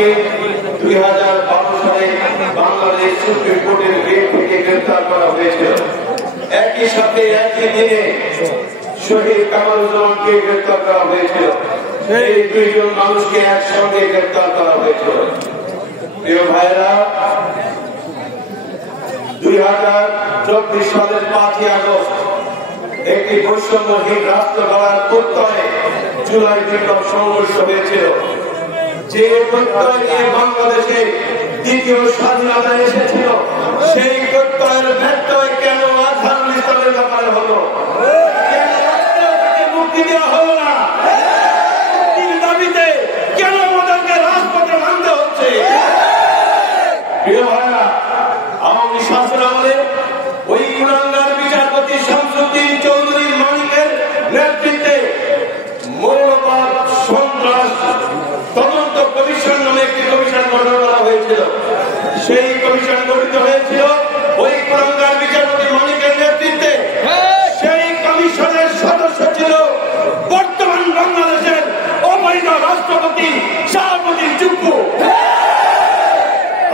মানুষকে 2012 সালে বাংলাদেশ সুপ্রিম কোর্টের গেট থেকে গ্রেফতার করা হয়েছিল। একই সাথে একই দিনে শহীদ কামারুজ্জামানকে গ্রেফতার করা হয়েছিল। এই দুইজন মানুষকে একসঙ্গে গ্রেফতার করা হয়েছিল। প্রিয় ভাইরা, 2024 সালের 5ই আগস্ট একটি বৈষম্যহীন রাষ্ট্র গড়ার প্রত্যয়ে জুলাই বিপ্লব সংঘর্ষ হয়েছিল। যে প্রত্যয় নিয়ে বাংলাদেশে দ্বিতীয় স্বাধীনতা এসেছিল, সেই প্রত্যয়ের ব্যত্যয় কেন আজহারুল ইসলামের ব্যাপারে হলো? কেন মুক্তি দেওয়া হলো না? মুক্তির দাবিতে কেন আমাদেরকে রাজপথে নামতে হচ্ছে? প্রিয় ভাইরা, আওয়ামী শাসন আমলে ওই কুলাঙ্গার বিচারপতি শামসুদ্দিন চৌধুরী মানিকের নেতৃত্বে মৌলবাদ সন্ত্রাস তদন্ত কমিশন নামে একটি কমিশন গঠন করা হয়েছিল। সেই কমিশন গঠিত হয়েছিল ওই কুলাঙ্গার বিচারপতি মানিকের নেতৃত্বে। সেই কমিশনের সদস্য ছিল বর্তমান বাংলাদেশের অবৈধ রাষ্ট্রপতি শাহপতি চুপ্পু।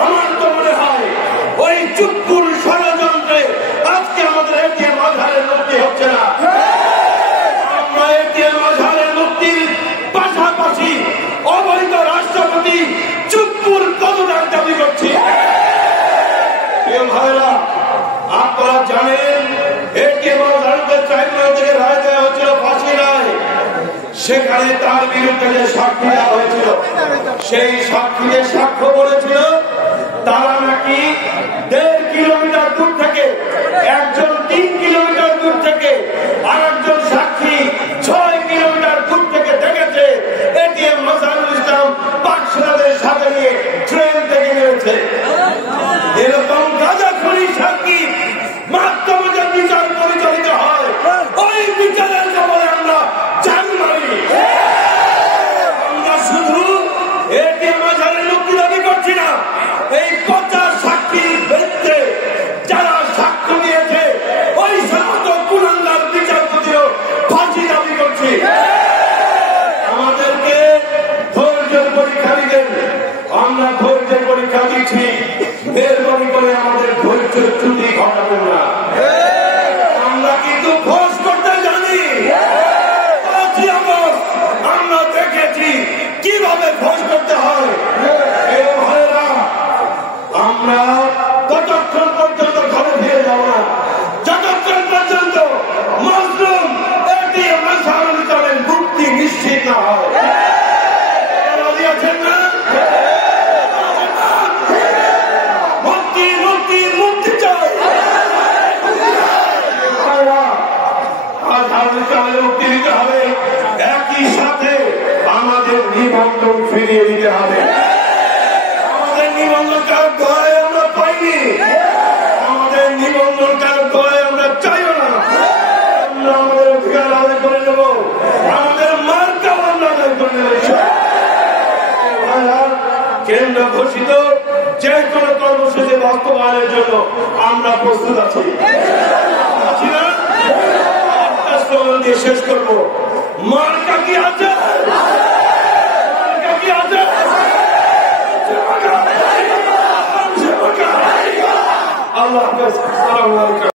আমার তো মনে হয় ওই চুপ্পুর ষড়যন্ত্রে আজকে আমাদের এটিএম আজহারের মুক্তি হচ্ছে না। আমরা এটিএম আজহারের মুক্তির পাশাপাশি অবৈধ রাষ্ট্রপতি চুপ্পুর পদত্যাগ দাবি করছি। প্রিয় ভাইরা, আপনারা জানেন এটিএম আজহারকে ট্রাইব্যুনাল থেকে রায় দেওয়া হয়েছিল ফাঁসি রায়। সেখানে তার বিরুদ্ধে যে সাক্ষী দেওয়া হয়েছিল, সেই সাক্ষী যে সাক্ষ্য বলেছিল তারা নাকি 1.5 কিলোমিটার দূর থেকে, একজন 3 কিলোমিটার দূর থেকে, আর একজন সাক্ষী 6 কিলোমিটার দূর থেকে দেখেছে এটিএম আজহারুল ইসলাম পাকশালাদের সাথে নিয়ে ট্রেন থেকে নেমেছে। এরকম গাঁজাখুরি সাক্ষী মাধ্যমে যে বিচার পরিচালিত হয়, ওই বিচারের ব্যাপারে আমরা জানি মারি। আমরা শুধু এটিএম আজহারের মুক্তি দাবি করছি না, এই 50 সাক্ষীর বিরুদ্ধে যারা সাক্ষ্য দিয়েছে ওই সমস্ত কুলাঙ্গার বিচারপতিও ফাঁসি দাবি করছি। আমাদেরকে ধৈর্যের পরীক্ষা দিতেন, আমরা ধৈর্যের পরীক্ষা দিচ্ছি। মেহরবানি করে আমাদের ধৈর্যের ত্রুটি ঘটাবেন না। আমরা কিন্তু ঘোষ করতে জানি। আমরা দেখেছি কিভাবে ঘোষ করতে হয়। আমরা ততক্ষণ পর্যন্ত ঘরে ফিরে যাব না যতক্ষণ পর্যন্ত মজলুম এটিএম আজহারুল ইসলামের মুক্তি নিশ্চিত না হয়। রাজি আছেন না? মুক্তি মুক্তি মুক্তি চাই। আজহারুল ইসলামের মুক্তি দিতে হবে, একই সাথে আমাদের নিবন্ধন ফিরিয়ে দিতে হবে। আমাদের নিবন্ধন কারো দয় আমরা পাইনি, আমাদের নিবন্ধন কারো দয় আমরা চাইও না। আমরা আমাদের অধিকার আদায় করে নেব, আমাদের মার্কা আমরা আদায় করে নেব। কেন্দ্র ঘোষিত যে কোনো কর্মসূচি বাস্তবায়নের জন্য আমরা প্রস্তুত আছি। দিয়ে শেষ করবো। মার্কা কি আছে? মার্কা কি আছে? Allah